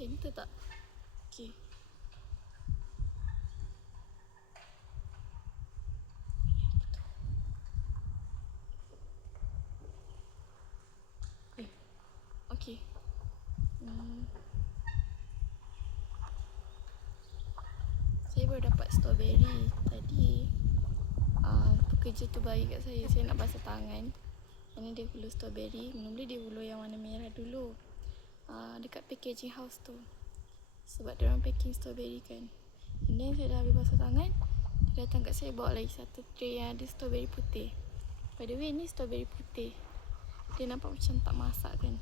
Center tak? Okay. Okay. Saya baru dapat strawberry tadi. Pekerja tu baik kat saya. Saya nak basuh tangan. Ini dia hulur strawberry. Mula-mula dia hulur yang warna merah dulu. Dekat packaging house tu. Sebab dia orang packing strawberry kan. And then saya dah habis basuh tangan. Dia datang kat saya bawa lagi satu tray yang ada strawberry putih. By the way, ni strawberry putih. Dia nampak macam tak masak kan.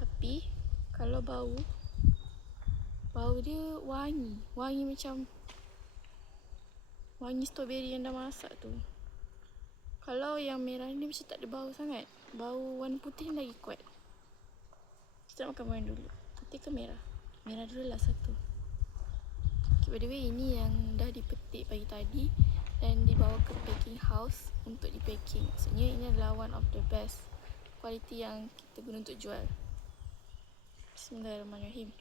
Tapi kalau bau dia wangi. Wangi macam wangi strawberry yang dah masak tu. Kalau yang merah ni macam tak ada bau sangat. Bau warna putih ni lagi kuat. Kita nak makan mana dulu? Putih ke merah? Merah dulu lah satu. Okay, by the way, ini yang dah dipetik pagi tadi dan dibawa ke packing house untuk di packing. Maksudnya ini adalah one of the best kualiti yang kita guna untuk jual. Bismillahirrahmanirrahim.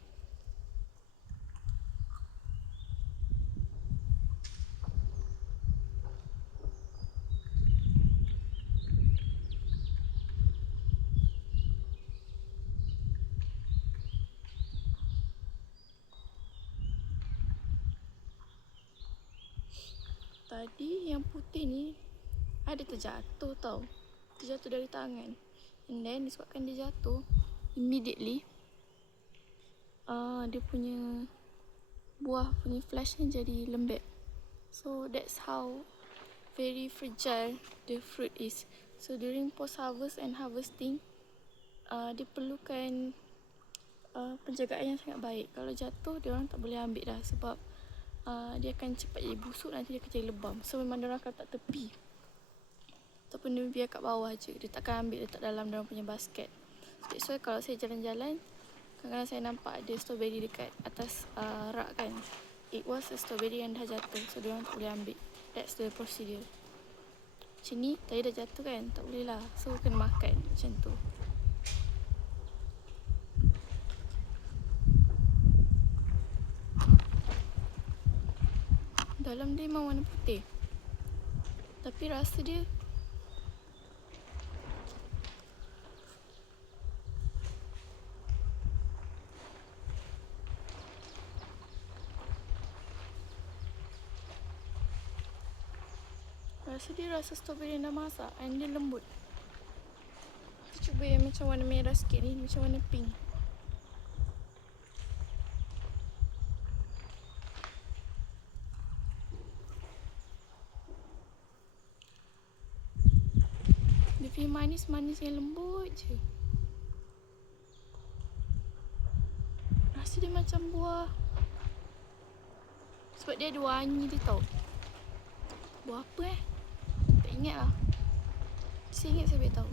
Tadi yang putih ni ada terjatuh tau. Terjatuh dari tangan. And then disebabkan dia jatuh, immediately dia punya buah punya flesh ni jadi lembek. So that's how very fragile the fruit is. So during post harvest and harvesting, dia perlukan penjagaan yang sangat baik. Kalau jatuh, dia orang tak boleh ambil dah sebab dia akan cepat jadi busuk, nanti dia akan jadi lebam. So memang dia orang akan letak tepi ataupun dia biar kat bawah je. Dia takkan ambil letak dalam dia orang punya basket. That's why kalau saya jalan-jalan, kadang-kadang saya nampak ada strawberry dekat atas rak kan. It was a strawberry yang dah jatuh, so dia orang tak boleh ambil. That's the procedure. Macam ni, tadi dah jatuh kan, tak boleh lah. So kena makan macam tu. Dalam dia memang warna putih. Tapi rasa dia rasa strawberry yang dah masak and dia lembut. Kita cuba yang macam warna merah sikit ni, macam warna pink. Dia punya manis-manis yang lembut je. Rasa dia macam buah. Sebab dia ada wangi dia tau. Buah apa Tak ingat lah. Saya ingat saya boleh tahu.